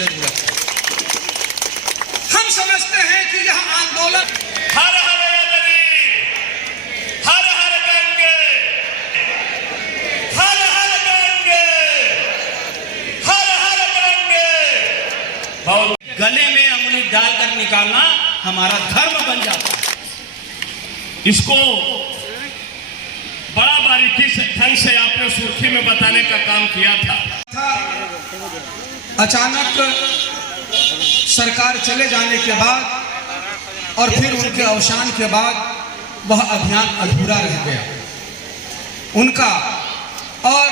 जरूरत है। हम समझते हैं कि यह आंदोलन हर हर गली, हर हर गंगे, हर हर गंगे, हर हर गंगे, बहुत गले में अंगुली डालकर निकालना हमारा धर्म बन जाता है। इसको बड़ा बारीकी से ढंग से आपने सुर्खी में बताने का काम किया था। अचानक सरकार चले जाने के बाद और फिर उनके अवसान के बाद वह अभियान अधूरा रह गया उनका। और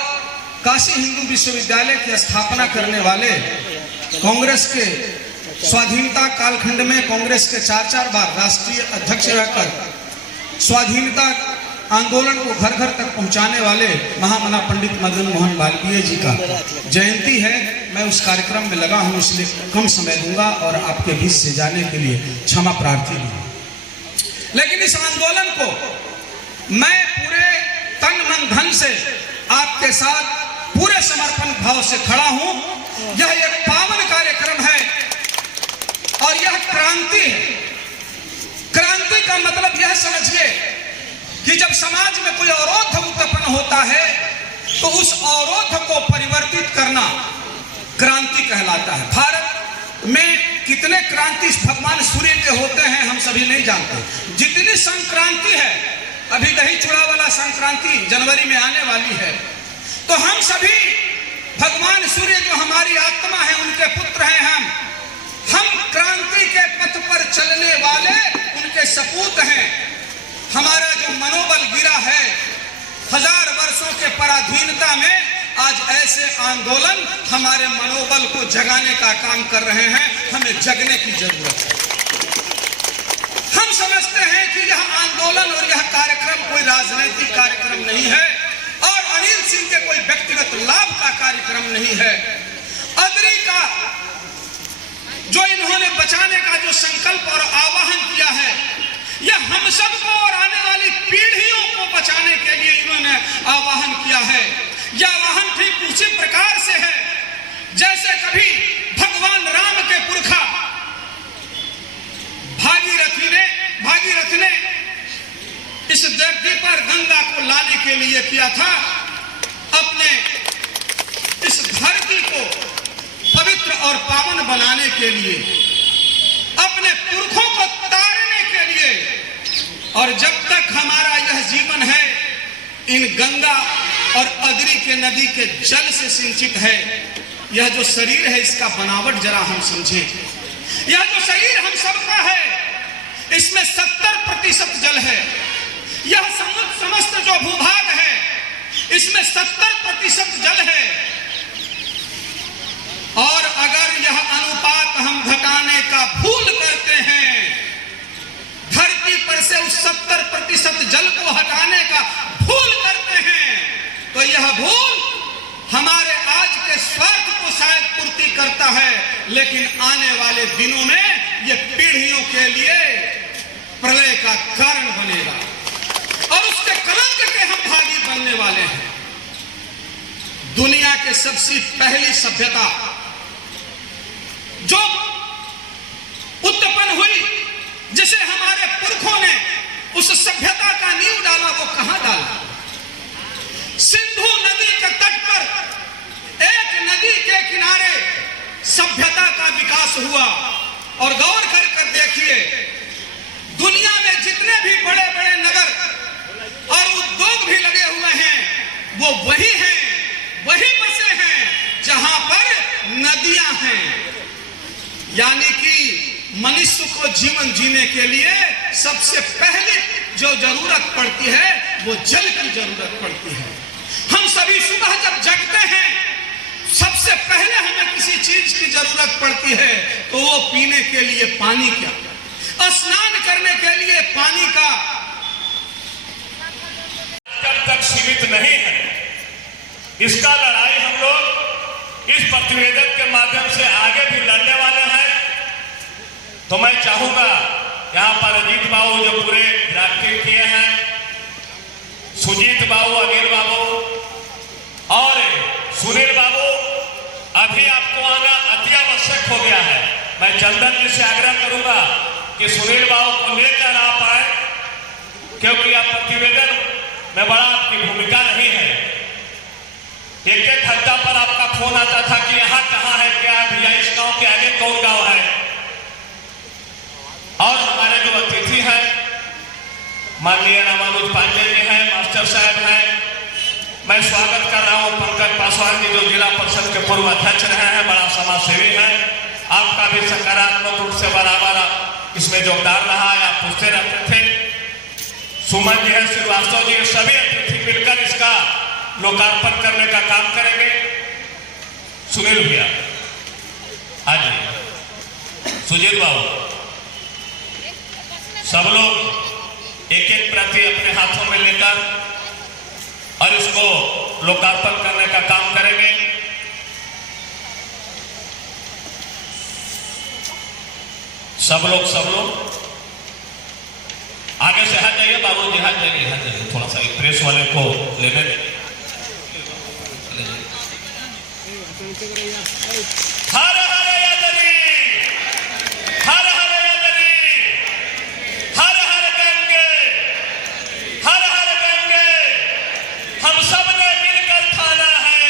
काशी हिंदू विश्वविद्यालय की स्थापना करने वाले कांग्रेस के स्वाधीनता कालखंड में कांग्रेस के 4 बार राष्ट्रीय अध्यक्ष रहकर स्वाधीनता आंदोलन को घर घर तक पहुंचाने वाले महामना पंडित मदन मोहन मालवीय जी का जयंती है। मैं उस कार्यक्रम में लगा हूं, इसलिए कम समय दूंगा और आपके बीच से जाने के लिए क्षमा प्रार्थी हूं। लेकिन इस आंदोलन को मैं पूरे तन मन धन से आपके साथ पूरे समर्पण भाव से खड़ा हूं। यह एक पावन कार्यक्रम है और यह क्रांति है। क्रांति का मतलब यह समझिए कि जब समाज में कोई अवरोध उत्पन्न होता है तो उस अवरोध को परिवर्तित करना क्रांति कहलाता है। भारत में कितने क्रांति भगवान सूर्य के होते हैं हम सभी नहीं जानते। जितनी संक्रांति है, अभी दही चूड़ा वाला संक्रांति जनवरी में आने वाली है, तो हम सभी भगवान सूर्य जो हमारी आत्मा है उनके पुत्र हैं। हम क्रांति के पथ पर चलने वाले उनके सपूत हैं। हमारा जो मनोबल गिरा है 1000 वर्षों के पराधीनता में, आज ऐसे आंदोलन हमारे मनोबल को जगाने का काम कर रहे हैं। हमें जगने की जरूरत है। हम समझते हैं कि यह आंदोलन और यह कार्यक्रम कोई राजनीतिक कार्यक्रम नहीं है और अनिल सिंह के कोई व्यक्तिगत लाभ का कार्यक्रम नहीं है। अदरी का जो इन्होंने बचाने का जो संकल्प और आह्वान किया है, यह हम सबको और आने वाली पीढ़ियों को बचाने के लिए इन्होंने आह्वान किया है। यह आह्वान ठीक उसी प्रकार से है जैसे कभी भगवान राम के पुरखा भागीरथ ने इस धरती पर गंगा को लाने के लिए किया था। अपने इस धरती को पवित्र और पावन बनाने के लिए, अपने पुरखों को तारने के लिए। और जब तक हमारा यह जीवन है इन गंगा और अदरी के नदी के जल से सिंचित है। यह जो शरीर है इसका बनावट जरा हम समझें। यह जो शरीर हम सबका है इसमें 70% जल है। यह समस्त जो भूभाग है इसमें 70% जल है। और अगर यह अनुपात हम घटाने का भूल करते हैं, धरती पर से उस 70% जल को हटाने का भूल करते हैं, तो यह भूल हमारे आज के स्वार्थ को शायद पूर्ति करता है, लेकिन आने वाले दिनों में यह पीढ़ियों के लिए प्रलय का कारण बनेगा और उसके कलंक के हम भागी बनने वाले हैं। दुनिया के सबसे पहली सभ्यता जो उत्पन्न हुई, जिसे हमारे पुरखों ने उस सभ्यता का नींव डाला, वो कहां डाला? सिंधु नदी के तट पर एक नदी के किनारे सभ्यता का विकास हुआ। और गौर कर देखिए, दुनिया में जितने भी बड़े बड़े नगर और उद्योग भी लगे हुए हैं वो वही हैं, वही बसे हैं जहां पर नदियां हैं। यानी कि मनुष्य को जीवन जीने के लिए सबसे पहले जो जरूरत पड़ती है वो जल की जरूरत पड़ती है। हम सभी सुबह जब जगते हैं सबसे पहले हमें किसी चीज की जरूरत पड़ती है, तो वो पीने के लिए पानी, क्या स्नान करने के लिए पानी का तक सीमित नहीं है। इसका लड़ाई हम लोग इस प्रतिवेदन के माध्यम से आगे भी लड़ने वाले हैं। तो मैं चाहूंगा यहाँ पर अजीत बाबू जो पूरे ड्राफ्टिंग किए हैं, सुजीत बाबू, अनिल बाबू और सुनील बाबू, अभी आपको आना अति आवश्यक आवश्यक हो गया है। मैं चंदन जी से आग्रह करूंगा कि सुनील बाबू को लेकर आप आए, क्योंकि आप प्रतिवेदन में बड़ा आपकी भूमिका नहीं है। एक एक घंटा पर आपका फोन आता था कि यहाँ कहाँ है, क्या भैया इस गांव के आगे कौन गांव है। और हमारे जो अतिथि हैं माननीय रामानुज पांडे जी हैं, मास्टर साहब हैं, मैं स्वागत कर रहा हूँ पंकज पासवान जी जो जिला परिषद के पूर्व अध्यक्ष रहे हैं, बड़ा समाज सेवी हैं। आपका भी सकारात्मक रूप से बराबर इसमें योगदान रहा है, आप पूछते रहते थे। सुमन जी है, श्रीवास्तव जी, सभी अतिथि मिलकर इसका लोकार्पण करने का काम करेंगे। सुनील भैया आज सुजीत बाबू, सब लोग एक एक प्रति अपने हाथों में लेकर और इसको लोकार्पण करने का काम करेंगे। सब लोग आगे से हाथ जाइए, बाबू जी हाथ जाइए, थोड़ा सा प्रेस वाले को लेने दें। हर हर यादरी, हर हर यादरी, हर हर गंगे, हर हर गंगे, हम सब ने मिलकर थाना है,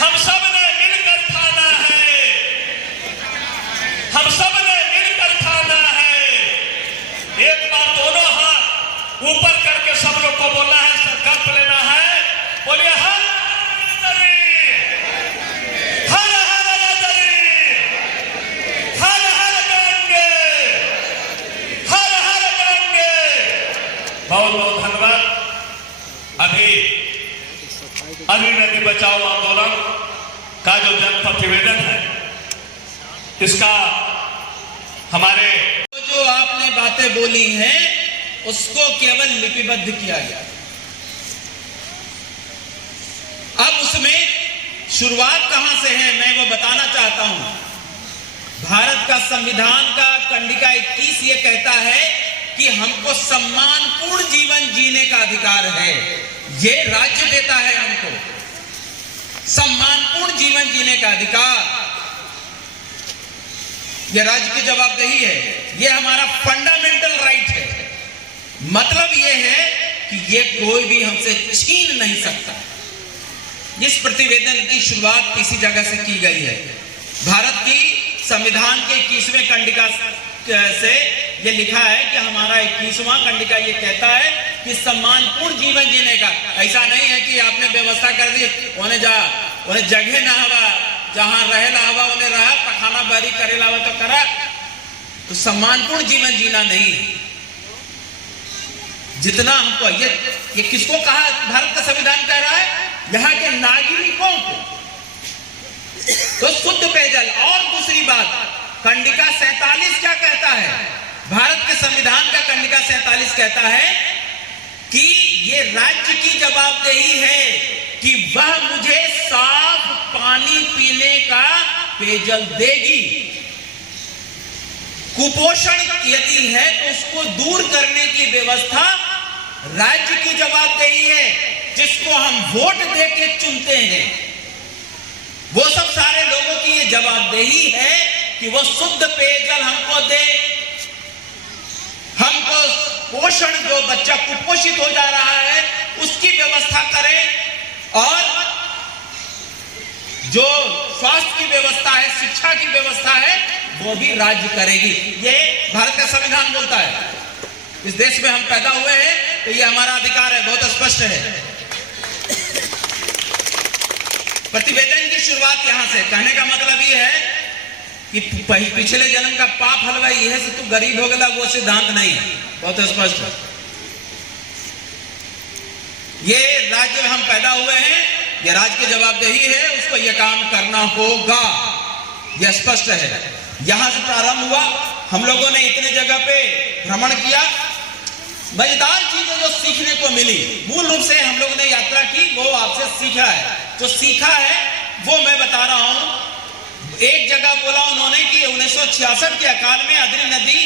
हम सब ने मिलकर थाना है, हम सब ने मिलकर थाना है। एक बार दोनों हाथ ऊपर करके सब लोग को बोलना है, संकल्प लेना है। बोलिए हर बहुत बहुत धन्यवाद। अभी नदी बचाओ आंदोलन का जो जन प्रतिवेदन है, इसका हमारे जो आपने बातें बोली हैं उसको केवल लिपिबद्ध किया गया। अब उसमें शुरुआत कहां से है मैं वो बताना चाहता हूं। भारत का संविधान का कंडिका 21 ये कहता है कि हमको सम्मानपूर्ण जीवन जीने का अधिकार है। ये राज्य देता है हमको सम्मानपूर्ण जीवन जीने का अधिकार। ये राज्य की जवाबदेही है, ये हमारा फंडामेंटल राइट है। मतलब ये है कि ये कोई भी हमसे छीन नहीं सकता। इस प्रतिवेदन की शुरुआत इसी जगह से की गई है। भारत की संविधान के 21वें कंडिका से ये लिखा है कि हमारा 21वां कंडिका ये कहता है कि सम्मानपूर्ण जीवन जीने का। ऐसा नहीं है कि आपने व्यवस्था कर दी उन्हें जगह ना हवा, जहां रहे ना हवा उन्हें रहा, पखाना बारी करे लावा तो करा, तो सम्मानपूर्ण जीवन जीना नहीं। जितना हमको ये किसको कहा भारत का संविधान कह रहा है? यहाँ के नागरिकों को तो शुद्ध पेयजल। और दूसरी बात, कंडिका 47 क्या कहता है? भारत के संविधान का कंडिका 47 कहता है कि ये राज्य की जवाबदेही है कि वह मुझे साफ पानी पीने का पेयजल देगी। कुपोषण यदि है तो उसको दूर करने की व्यवस्था राज्य की जवाबदेही है, जिसको हम वोट देके चुनते हैं। वो सब सारे लोगों की ये जवाबदेही है कि वो शुद्ध पेयजल हमको दे, हमको पोषण, जो बच्चा कुपोषित हो जा रहा है उसकी व्यवस्था करें, और जो स्वास्थ्य की व्यवस्था है, शिक्षा की व्यवस्था है, वो भी राज्य करेगी। ये भारत का संविधान बोलता है। इस देश में हम पैदा हुए हैं तो ये हमारा अधिकार है, बहुत स्पष्ट है। प्रतिवेदन की शुरुआत यहां से, कहने का मतलब ये है कि पिछले जन्म का पाप हलवाई यह से तू गरीब हो गया, वो सिद्धांत नहीं है, बहुत स्पष्ट है। ये राज्य में हम पैदा हुए हैं, ये राज्य की जवाबदेही है, उसको ये काम करना होगा, यह स्पष्ट है। यहां से प्रारंभ हुआ, हम लोगों ने इतने जगह पे भ्रमण किया, मजेदार चीजें जो सीखने को मिली। मूल रूप से हम लोगों ने यात्रा की, वो आपसे सीखा है। जो सीखा है वो मैं बता रहा हूं। एक जगह बोला उन्होंने कि 1966 के अकाल में अदरी नदी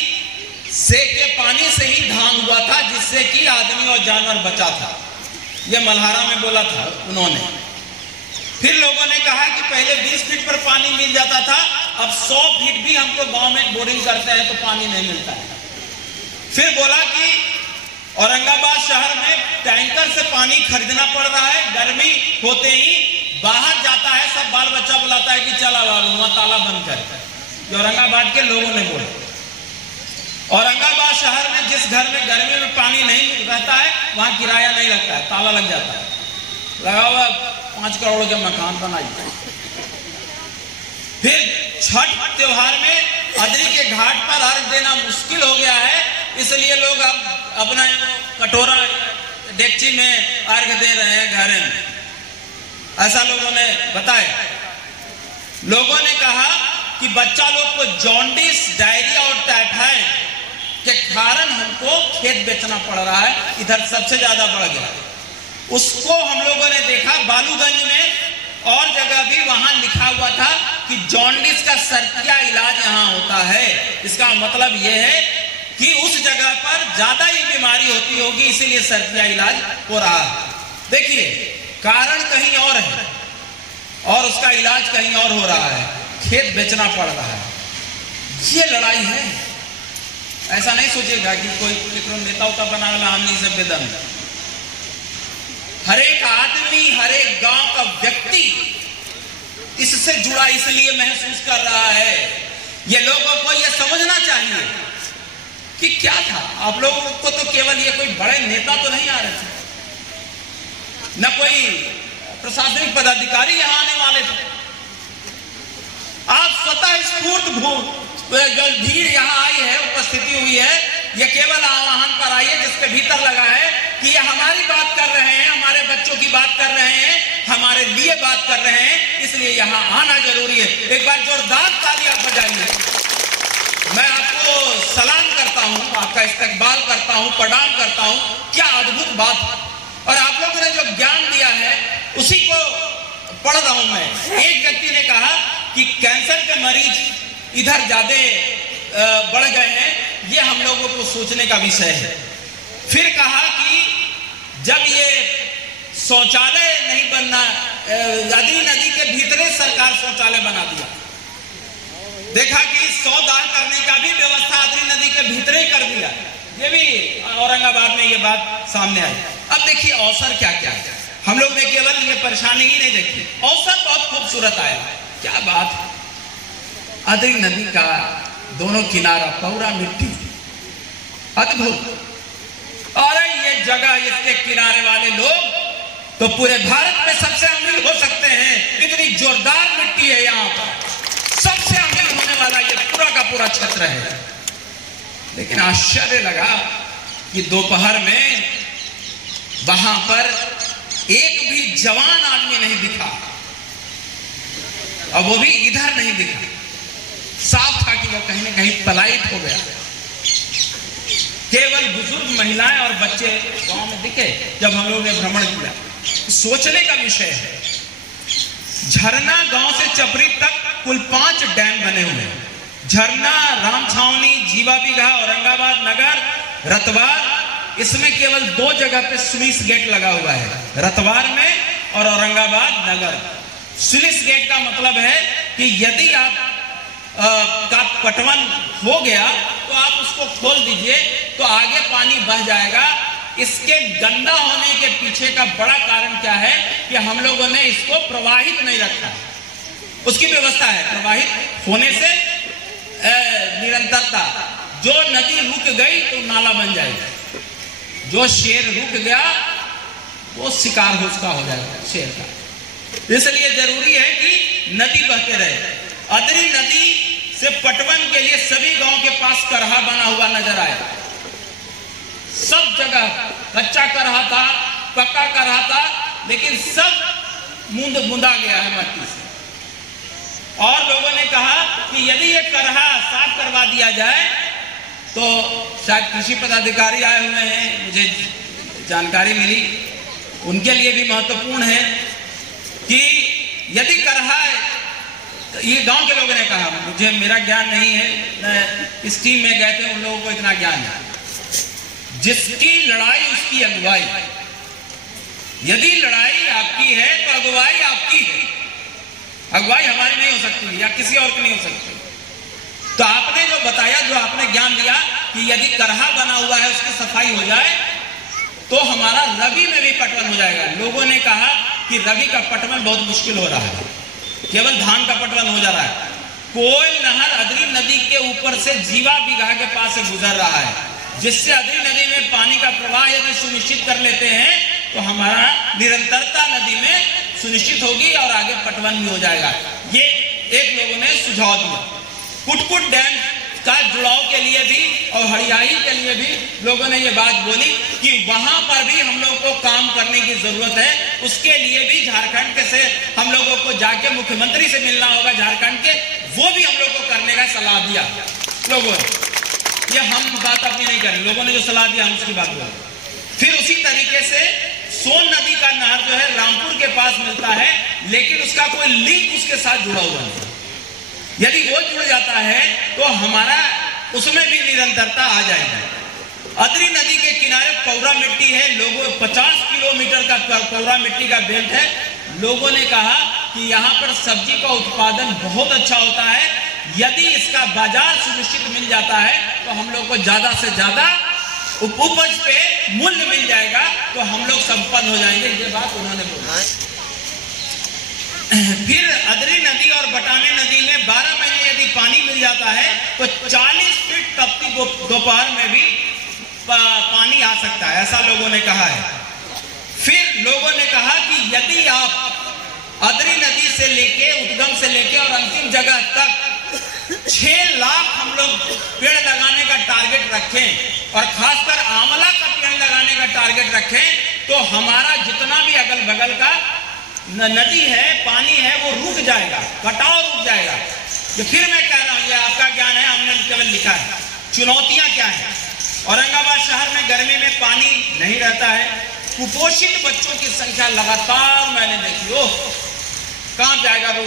से के पानी से ही धान हुआ था, जिससे कि आदमी और जानवर बचा था। यह मल्हारा में बोला था उन्होंने। फिर लोगों ने कहा कि पहले 20 फीट पर पानी मिल जाता था, अब 100 फीट भी हमको गांव में बोरिंग करते हैं तो पानी नहीं मिलता है। फिर बोला कि औरंगाबाद शहर में टैंकर से पानी खरीदना पड़ रहा है, गर्मी होते ही बाहर जाता है, सब बाल बच्चा बुलाता है कि चला बाबू वहां ताला बंद कर। ये औरंगाबाद के लोगों ने बोला। औरंगाबाद शहर में जिस घर में गर्मी में पानी नहीं रहता है वहां किराया नहीं लगता है, ताला लग जाता है। लगा हुआ 5 करोड़ के मकान बनाई। फिर छठ त्योहार में अदरी के घाट पर अर्घ देना मुश्किल हो गया है, इसलिए लोग अब अपना कटोरा डेगची में अर्घ दे रहे हैं घर में, ऐसा लोगों ने बताया। लोगों ने कहा कि बच्चा लोग को जॉन्डिस, डायरिया और टाइफाइड के कारण हमको खेत बेचना पड़ रहा है, इधर सबसे ज्यादा बढ़ गया। उसको हम लोगों ने देखा बालूगंज में और जगह भी, वहां लिखा हुआ था कि जॉन्डिस का सर्तिया इलाज यहां होता है। इसका मतलब यह है कि उस जगह पर ज्यादा ही बीमारी होती होगी, इसीलिए सर्तिया इलाज हो रहा है। देखिए कारण कहीं और है और उसका इलाज कहीं और हो रहा है, खेत बेचना पड़ रहा है। ये लड़ाई है। ऐसा नहीं सोचेगा कि कोई नेता उता बना वाला हम नहीं सब बेदम। हर एक आदमी, हर एक गांव का व्यक्ति इससे जुड़ा इसलिए महसूस कर रहा है। ये लोगों को ये समझना चाहिए कि क्या था। आप लोगों को तो केवल ये कोई बड़े नेता तो नहीं आ रहे थे, न कोई प्रशासनिक पदाधिकारी यहां आने वाले थे। आप स्वतः स्फूर्त जो भीड़ यहां आई है, उपस्थिति हुई है, ये केवल आह्वान पर आई है जिसके भीतर लगा है कि ये हमारी बात कर रहे हैं, हमारे बच्चों की बात कर रहे हैं, हमारे लिए बात कर रहे हैं, इसलिए यहां आना जरूरी है। एक बार जोरदार ताली आप बजाइए। मैं आपको सलाम करता हूं, आपका इस्तकबाल करता हूं, प्रणाम करता हूं। क्या अद्भुत बात है। और आप लोगों ने जो ज्ञान दिया है उसी को पढ़ रहा हूं मैं। एक व्यक्ति ने कहा कि कैंसर के मरीज इधर ज्यादा बढ़ गए हैं, ये हम लोगों को सोचने का विषय है। फिर कहा कि जब ये शौचालय नहीं बनना, अदरी नदी के भीतरे सरकार शौचालय बना दिया, देखा कि 100 दाह करने का भी व्यवस्था अदरी नदी के भीतरे ही कर दिया। ये भी औरंगाबाद में ये बात सामने आई। अब देखिए अवसर क्या क्या है। हम लोग ने केवल ये परेशानी ही नहीं देखी, अवसर बहुत खूबसूरत आया। क्या बात है। अदरी नदी का दोनों किनारा पूरा मिट्टी, अद्भुत। और ये जगह, इसके किनारे वाले लोग तो पूरे भारत में सबसे अमीर हो सकते हैं, इतनी जोरदार मिट्टी है यहाँ पर। सबसे अमीर होने वाला ये पूरा का पूरा क्षेत्र है। लेकिन आश्चर्य लगा कि दोपहर में वहां पर एक भी जवान आदमी नहीं दिखा, और वो भी इधर नहीं दिखा। साफ था कि वो कहीं ना कहीं पलायित हो गया। केवल बुजुर्ग महिलाएं और बच्चे गांव में दिखे जब हम लोगों ने भ्रमण किया। सोचने का विषय है। झरना गांव से चपरी तक कुल 5 डैम बने हुए हैं। झरना, रामछावनी, जीवा बिघा, औरंगाबाद नगर, रतवार। इसमें केवल 2 जगह पे स्लुइस गेट लगा हुआ है, रतवार में और औरंगाबाद नगर। स्लुइस गेट का मतलब है कि यदि आप का पटवन हो गया तो आप उसको खोल दीजिए तो आगे पानी बह जाएगा। इसके गंदा होने के पीछे का बड़ा कारण क्या है कि हम लोगों ने इसको प्रवाहित नहीं रखा। उसकी व्यवस्था है प्रवाहित होने से निरंतरता। जो नदी रुक गई तो नाला बन जाएगा, जो शेर रुक गया वो शिकार उसका हो जाएगा, शेर का। इसलिए जरूरी है कि नदी बहते रहे। अदरी नदी से पटवन के लिए सभी गांव के पास करहा बना हुआ नजर आया। सब जगह कच्चा करहा था, पक्का करहा था, लेकिन सब मुंदा गया है मट्टी से। और लोगों ने कहा कि यदि ये करहा साफ करवा दिया जाए तो शायद कृषि पदाधिकारी आए हुए हैं, मुझे जानकारी मिली, उनके लिए भी महत्वपूर्ण है कि यदि करहा, ये गांव के लोगों ने कहा, मुझे मेरा ज्ञान नहीं है, इस टीम में गए थे, उन लोगों को इतना ज्ञान है। जिसकी लड़ाई उसकी अगुवाई। यदि लड़ाई आपकी है तो अगुवाई आपकी है। अगुवाई हमारी नहीं हो सकती या किसी और की नहीं हो सकती। तो आपने जो बताया, जो आपने ज्ञान दिया कि यदि करहा बना हुआ है उसकी सफाई हो जाए तो हमारा रबी में भी पटवन हो जाएगा। लोगों ने कहा कि रबी का पटवन बहुत मुश्किल हो रहा है, केवल धान का पटवन हो जा रहा है। कोयल नहर अदरी नदी के ऊपर से जीवा बीघा के पास से गुजर रहा है, जिससे अदरी नदी में पानी का प्रवाह यदि सुनिश्चित कर लेते हैं तो हमारा निरंतरता नदी में सुनिश्चित होगी और आगे पटवन भी हो जाएगा। ये एक लोगों ने सुझाव दिया। कुटकुट डैम का जुड़ाव के लिए भी और हरियाई के लिए भी लोगों ने ये बात बोली कि वहां पर भी हम लोगों को काम करने की जरूरत है। उसके लिए भी झारखंड के से हम लोगों को जाके मुख्यमंत्री से मिलना होगा झारखंड के, वो भी हम लोग को करने का सलाह दिया लोगों ने। ये हम बात अपनी नहीं करें, लोगों ने जो सलाह दिया हम उसकी बात बोले। फिर उसी तरीके से सोन नदी का नहर जो है रामपुर के पास मिलता है, लेकिन उसका कोई लिंक उसके साथ जुड़ा हुआ नहीं। यदि वो जुड़ जाता है तो हमारा उसमें भी निरंतरता आ जाएगी। अदरी नदी के किनारे पौरा मिट्टी है, लोगों 50 किलोमीटर का पौरा मिट्टी का बेल्ट है। लोगों ने कहा कि यहाँ पर सब्जी का उत्पादन बहुत अच्छा होता है, यदि इसका बाजार सुनिश्चित मिल जाता है तो हम लोग को ज्यादा से ज्यादा उपज पे मूल्य मिल जाएगा तो हम लोग संपन्न हो जाएंगे। ये बात उन्होंने बोला। फिर अदरी नदी और बटाने नदी में 12 महीने यदि पानी मिल जाता है तो 40 फीट तपती दोपहर में भी पानी आ सकता है, ऐसा लोगों ने कहा है। फिर लोगों ने कहा कि यदि आप अदरी नदी से लेके उद्गम से लेके और अंतिम जगह तक 6 लाख हम लोग पेड़ लगाने का टारगेट रखें और खासकर आंवला का पेड़ लगाने का टारगेट रखें तो हमारा जितना भी अगल बगल का नदी है, पानी है, वो रुक जाएगा, कटाव रुक जाएगा। ये फिर मैं कह रहा हूँ, ये आपका ज्ञान है, हमने केवल लिखा है। चुनौतियां क्या है? औरंगाबाद शहर में गर्मी में पानी नहीं रहता है, कुपोषित बच्चों की संख्या लगातार मैंने देखी। ओह, कहां जाएगा वो?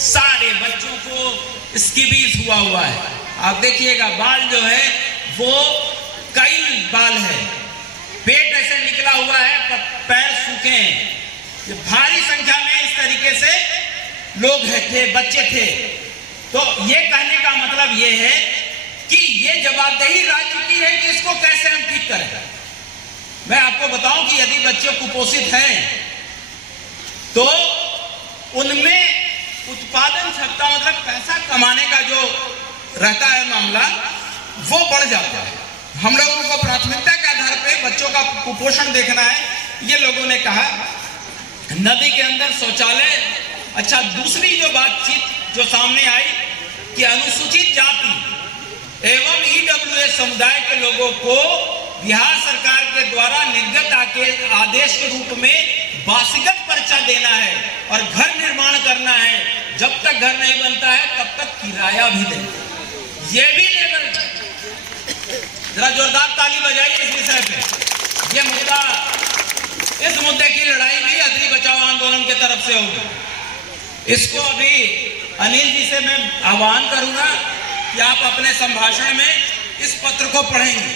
सारे बच्चों को स्कीबीज हुआ है। आप देखिएगा बाल जो है वो कई बाल है, पेट ऐसे निकला हुआ है, पैर सूखे हैं। भारी संख्या में इस तरीके से लोग थे, बच्चे थे। तो ये कहने का मतलब ये है कि ये जवाबदेही राज्य की है कि इसको कैसे हम ठीक करें। मैं आपको बताऊं कि यदि बच्चे कुपोषित हैं तो उनमें उत्पादन क्षमता मतलब पैसा कमाने का जो रहता है मामला वो बढ़ जाता है। हम लोगों को प्राथमिकता के आधार पर बच्चों का कुपोषण देखना है, ये लोगों ने कहा। नदी के अंदर शौचालय। अच्छा, दूसरी जो बातचीत जो सामने आई कि अनुसूचित जाति एवं ईडब्ल्यूएस समुदाय के लोगों को बिहार सरकार के द्वारा निर्गत आदेश के रूप में वार्षिकत पर्चा देना है और घर निर्माण करना है। जब तक घर नहीं बनता है तब तक किराया भी देना। ये भी लेबर, जरा जोरदार ताली बजाइए इस विषय पे। ये मुद्दा, इस मुद्दे की लड़ाई भी अदरी बचाओ आंदोलन के तरफ से होगी। इसको अभी अनिल जी से मैं आह्वान करूंगा कि आप अपने संभाषण में इस पत्र को पढ़ेंगे,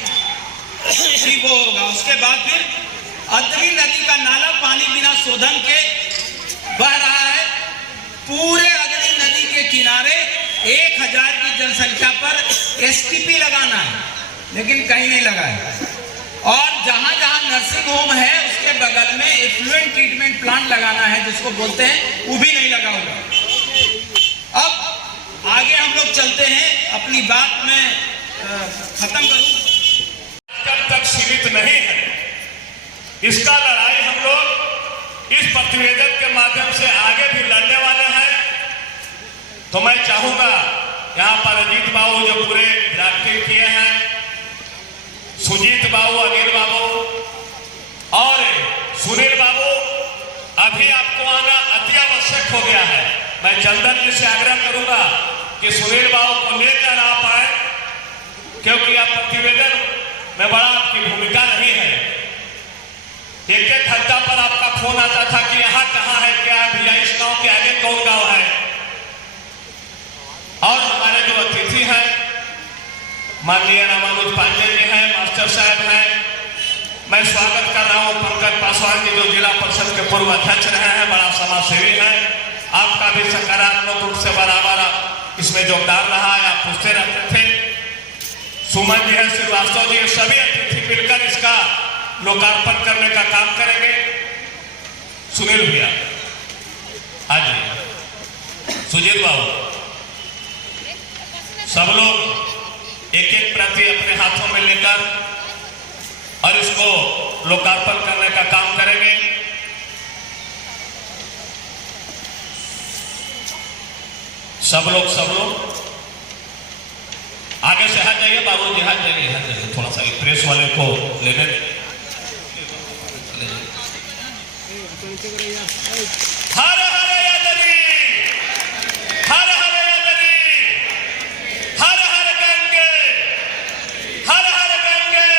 ठीक होगा। उसके बाद फिर अदरी नदी का नाला पानी बिना शोधन के बह रहा है। पूरे अदरी नदी के किनारे 1000 की जनसंख्या पर एसटीपी लगाना है, लेकिन कहीं नहीं लगा है। और जहां जहां नर्सिंग होम है उसके बगल में एफ्लुएंट ट्रीटमेंट प्लांट लगाना है, जिसको बोलते हैं, वो भी नहीं लगा हुआ। अब आगे हम लोग चलते हैं, अपनी बात में खत्म करूं। कब तक सीमित नहीं है, इसका लड़ाई हम लोग इस प्रतिवेदन के माध्यम से आगे भी लड़ने वाले हैं। तो मैं चाहूंगा यहाँ पर अजीत बाबू जो पूरे ड्राफ्टिंग किए हैं, सुजीत बाबू, अनिल बाबू और सुनील बाबू, अभी आपको आना अति आवश्यक हो गया है। मैं चंदन जी से आग्रह करूंगा कि सुनील बाबू को लेकर आप आए, क्योंकि आप प्रतिवेदन में बड़ा आपकी भूमिका नहीं है। एक घंटा पर आपका फोन आता था कि यहाँ कहाँ है, क्या है भैया, इस गांव के आगे कौन गांव है। और हमारे जो अतिथि हैं माननीय रामानुज पांडे जी हैं, मास्टर साहब हैं, मैं स्वागत कर रहा हूं पंकज पासवान जी जो जिला परिषद के पूर्व अध्यक्ष रहे हैं, बड़ा समाज सेवी हैं। आपका भी सकारात्मक रूप से बराबर इसमें योगदान रहा है, आप पूछते रहते थे। सुमन जी है, श्रीवास्तव जी, सभी अतिथि मिलकर इसका लोकार्पण करने का काम करेंगे। सुनील भैया, आज सुजीत बाबू, सब लोग एक एक प्रति अपने हाथों में लेकर और इसको लोकार्पण करने का काम करेंगे। सब लोग आगे से हाथ जाइए, बाबू जी हाथ जाइए, थोड़ा सा प्रेस वाले को लेने दें। हर हर यादरी, हर हर यादरी, हर हर गंगे, हर हर गंगे।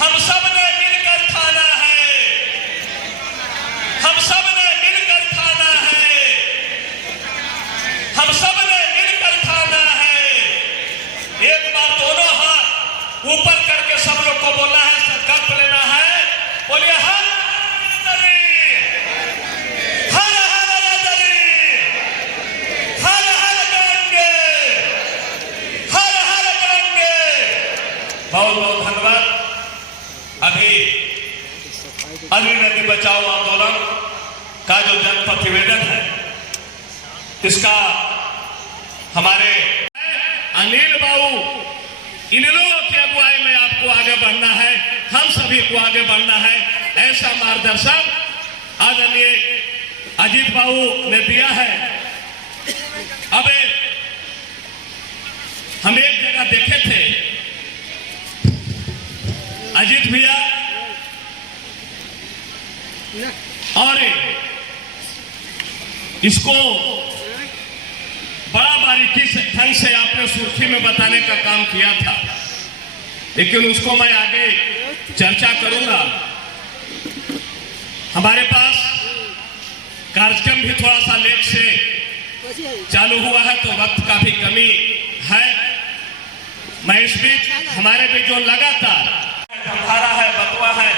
हम सब ने मिलकर थाना है, हम सब ने मिलकर थाना है, हम सब ने मिलकर थाना है। एक बार दोनों हाथ ऊपर करके सब लोग को बोलना है, संकल्प लेना है। बोलिए हर बहुत बहुत धन्यवाद। अभी नदी बचाओ आंदोलन का जो जन प्रतिवेदन है, इसका हमारे अनिल बाबू, इन लोगों की अगुवाई में आपको आगे बढ़ना है, हम सभी को आगे बढ़ना है। ऐसा मार्गदर्शन आदरणीय अजीत बाबू ने दिया है। अब हम एक जगह देखे थे, अजीत भैया और इसको बड़ा बारीकी से ढंग से आपने सुर्खी में बताने का काम किया था, लेकिन उसको मैं आगे चर्चा करूंगा। हमारे पास कार्यक्रम भी थोड़ा सा लेट से चालू हुआ है, तो वक्त का भी कमी है। मैं इस बीच हमारे भी जो लगातार है, बतुआ है,